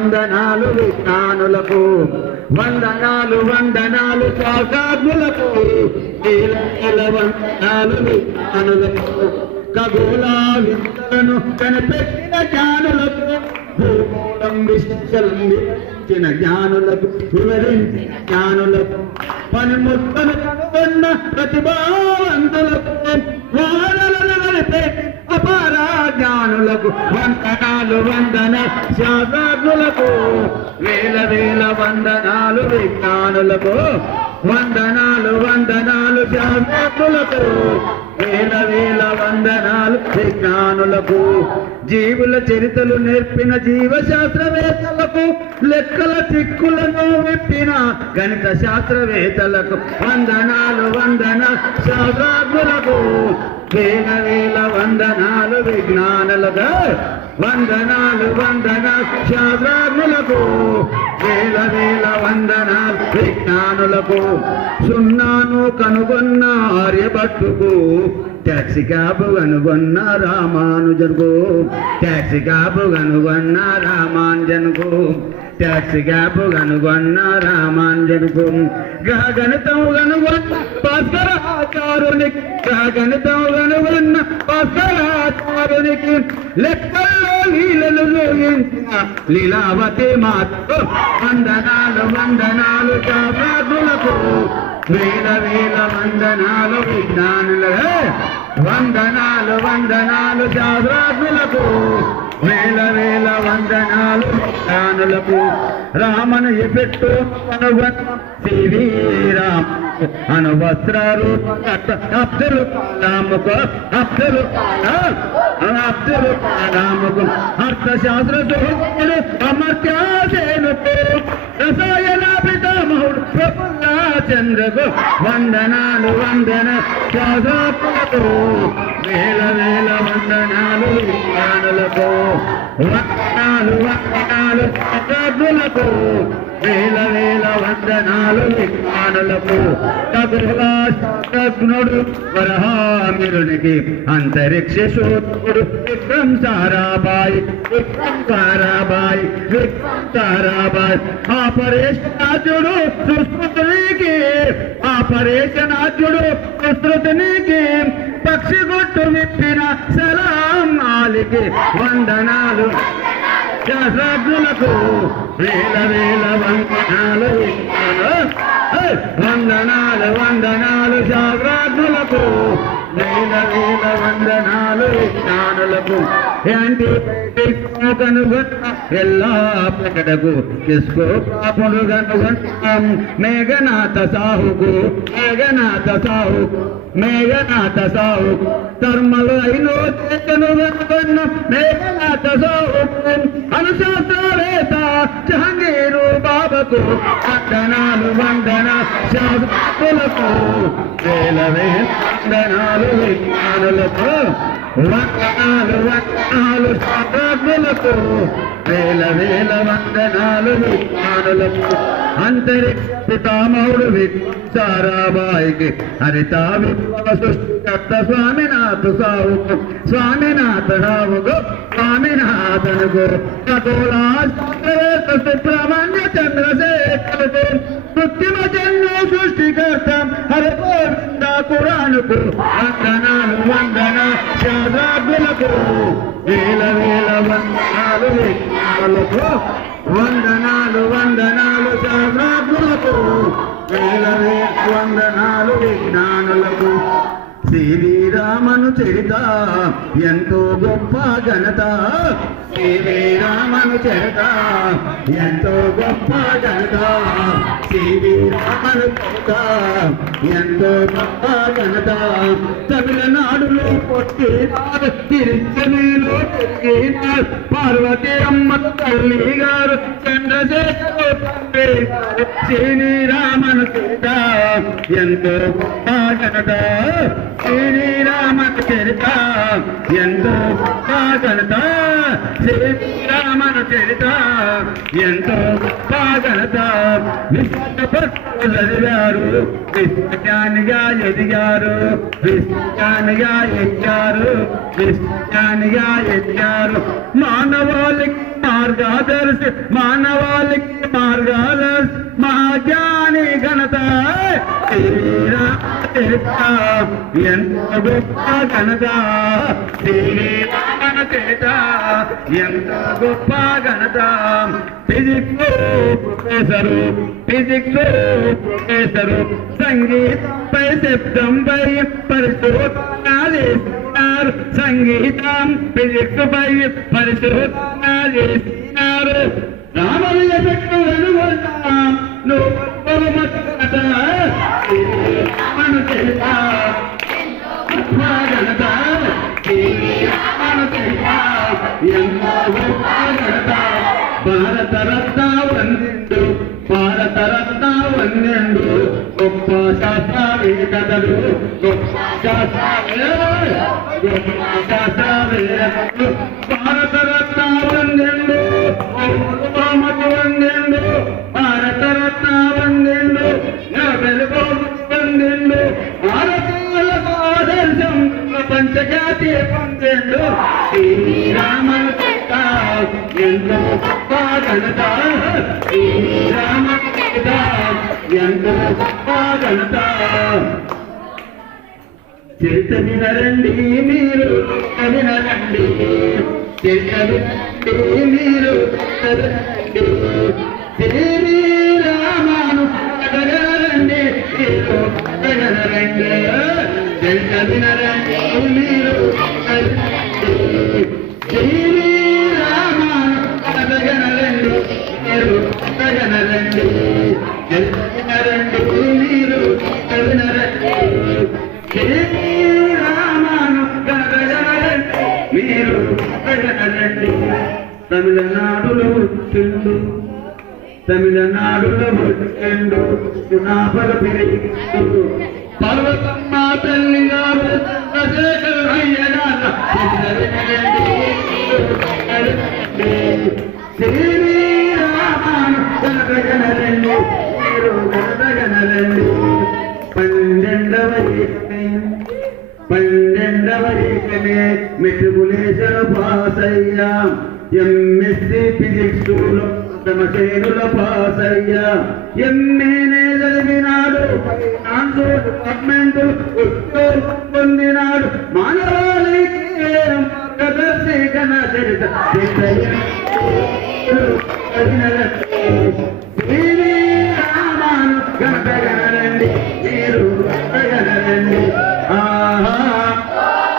వందనాలు విజ్ఞానులకు, వందనాలు వందనాలు శాస్త్రజ్ఞులకు, వేల వేల వందనాలు విజ్ఞానులకు, ఖగోళ విద్యలను కనిపెట్టిన జ్ఞానులకు, భూగోళం విశ్వం వివరించిన జ్ఞానులకు, వివరించిన జ్ఞానులకు, పనిముట్లను కనుగొన్న ప్రతిభావంతులకు, వానలను కనిపెట్టిన అపార జ్ఞానులకు, వందనాలు వందన శాస్త్రజ్ఞులకు, వేల వేల వందనాలు విజ్ఞానులకు, వందనాలు వందనాలు శాస్త్రజ్ఞులకు, వేల వేల వందనాలు విజ్ఞానులకు, జీవుల చరిత్రలు నేర్పిన జీవశాస్త్రవేత్తలకు, లెక్కల చిక్కులను విప్పిన గణిత శాస్త్రవేత్తలకు, వందనాలు వందన శాస్త్రజ్ఞులకు, వేల వేల వందనాలు విజ్ఞానులకు, వందనాలు వందన శాస్త్రజ్ఞులకు, వేల వేల వందనాలు విజ్ఞానులకు, సున్నాను కనుగొన్న ఆర్యభట్టుకు, ట్యాక్సీ క్యాబ్ కనుగొన్న రామానుజనుకు, ట్యాక్సీ క్యాబ్ కనుగొన్న రామానుజనుకు, ట్యాక్సీ క్యాబ్ కనుగొన్న రామానుజనుకు, గణితం కనుగొన్న భాస్కరాచార్యునికి, గణితం కనుగొన్న భాస్కరాచార్యునికి, లెక్కల్లో లీలలు జోగించిన లీలావతి మాతకు, వందనాలు వందనాలు శాస్త్రజ్ఞులకు, వేల వేల వందనాలు విజ్ఞానులకు, వందనాలు వందనాలు శాస్త్రజ్ఞులకు, వేల వేల వందనాలు విజ్ఞానులకు, రామను ఎపెట్టు కనుగొన్న శ్రీరామ అను వస్త్రాలు అబ్దుల్ కలాముకు, అబ్దుల్ కలాముకు, అర్థశాస్త్రజ్ఞుడు అమర్త్యాసేనుకు, రసాయన పితామహుడు ప్రఫుల్ల చంద్రకు, వందనాలు వందన శాస్త్రజ్ఞులకు, వేల వేల వందనాలు విజ్ఞానులకు, వందనాలు వందనాలు శాస్త్రజ్ఞులకు, వేల వేల వందనాలు విజ్ఞానులకు, ఖగోళశాస్త్రజ్ఞుడు వరహామిరునికి, అంతరిక్ష శోధకుడు విక్రమ్ సారాభాయ్, విక్రమ్ సారాభాయ్, విక్రమ్ సారాభాయ్, ఆపరేషనాథుడు సుశ్రుతునికి, ఆపరేషనాథుడు సుశ్రుతునికి, పక్షి గుట్టు విప్పిన సలాం ఆలికి, వందనాలు శాస్త్రజ్ఞులకు, వేల వేల వందనాలు వందనాలు వందనాలు శాస్త్రజ్ఞులకు, వేల వేల వందనాలు విజ్ఞానులకు, యాంటీబయాటిక్ కనుగొన్న ఎల్లా ప్రకటకు, కిస్కో పాపుడు కనుగొన్నాం మేఘనాథ సాహుకు, మేఘనాథ సాహుకు, మేఘనాథ సాహుకు, ధర్మలు అయినో కనుగొన్న మేఘనాథ సాహుకు, అనుశాస్త్రవేత్త జహంగీరు బాబకు, వందనాలు వందన శాస్త్రజ్ఞులకు, వేల వేల వందనాలు విజ్ఞానులకు, వందనాలు వందనాలు శాస్త్రజ్ఞులకు, వేల వేల వందనాలు విజ్ఞానులకు, అంతరిక్ష పితామహుడు సారాబాయికి, హరిత విప్లవ సృష్టికర్త స్వామినాథ సావుకు, స్వామినాథ రావుకు, స్వామినాథనుకు, ఖగోళశాస్త్రవేత్త సుబ్రహ్మణ్య చంద్రశేఖరుకు, కృత్రిమ జన్మ సృష్టికర్త హరి గోవింద కురానుకు, వందనాలు వందన శాస్త్రజ్ఞులకు, వేల వేల వందనాలు విజ్ఞానులకు, వందనాలు వందనాలు శాస్త్రజ్ఞులకు, వేల వేల వందనాలు విజ్ఞానులకు, శ్రీరామను చరిత ఎంతో గొప్ప ఘనత, శ్రీరామను చరిత ఎంతో గొప్ప ఘనత, శ్రీరామను చరిత ఎంతో గొప్ప ఘనత, తమిళనాడులో పొట్టినారు, తిరుచనీలో తిరిగినారు, పార్వతి అమ్మ తల్లి గారు, చంద్రశేఖరు తండ్రి గారు, శ్రీరామను చరిత ఎంతో గొప్ప ఘనత, శ్రీరామను చరిత ఎంతో గొప్ప ఘనత, శ్రీరామను చరిత ఎంతో గొప్ప ఘనత విశ్వపత్రులు చదివారు విశ్వజ్ఞానిగా ఎదిగారు విశ్వజ్ఞానిగా ఎక్కారు విశ్వజ్ఞానిగా ఎక్కారు మానవాళికి మార్గదర్శి మానవాళికి మార్గదర్శి మహాజ్ఞాని ఘనత ఎంతో గొప్ప ఘనత శ్రీరామన చేత ఎంతో గొప్ప ఘనత ఫిజిక్స్ ప్రొఫెసరు సంగీతంపై శబ్దంపై పరిశోధనాలు చేస్తున్నారు సంగీతం ఫిజిక్స్ పై పరిశోధనాలు చేస్తున్నారు రామయ్య శక్తులను నువ్వు చేత ఘనత ఎంతో గొప్ప ఘనత భారతరత్న వందిండు భారతరత్న వందిండు గొప్ప శాస్త్రవేత్తలు గొప్ప శాస్త్రవేత్తలు భారతరత్న వందిండు బహుమతి వందిండు భారతరత్న వందిండు నోబెల్ బహుమతి వందిండు భారతీయులకు ఆదర్శం ప్రపంచఖ్యాతి పొందిండు శ్రీరామన ఎంతో గొప్ప ఘనత శ్రీరామన ఎంతో గొప్ప ఘనత చరిత్ర వినరండి మీరు వినరండి చరిత్ర వినండి మీరు శ్రీరామను కథగనరండి మీరు కథగనరండి చరిత్ర వినరండి మీరు శ్రీరామను కథగనరండి మీరు కథగనరండి చరిత్ర వినరండి మీరు కథగనరండి శ్రీరామను కథగనరండి మీరు కథగనరండి తమిళనాడులో పుట్టిండు తమిళనాడులో పుట్టిండు సునాపల పెరిగిండు పర్వతమ్మ తల్లి గారు చంద్రశేఖర్ అయ్య గారు శ్రీరామను కథగనరండి మీరు కథగనరండి 12వ ఏకమే మెట్రికులేషన్ పాస్ అయ్యా ఎంఎస్సి ఫిజిక్స్ లో సమసేనుల పాస్ అయ్యా ఎంఏనే చదివినాడు ఫైనాన్స్ డిపార్ట్మెంట్ ఉద్యోగం పొందినాడు మానవాళికి మార్గదర్శి ఘన చరిత్ర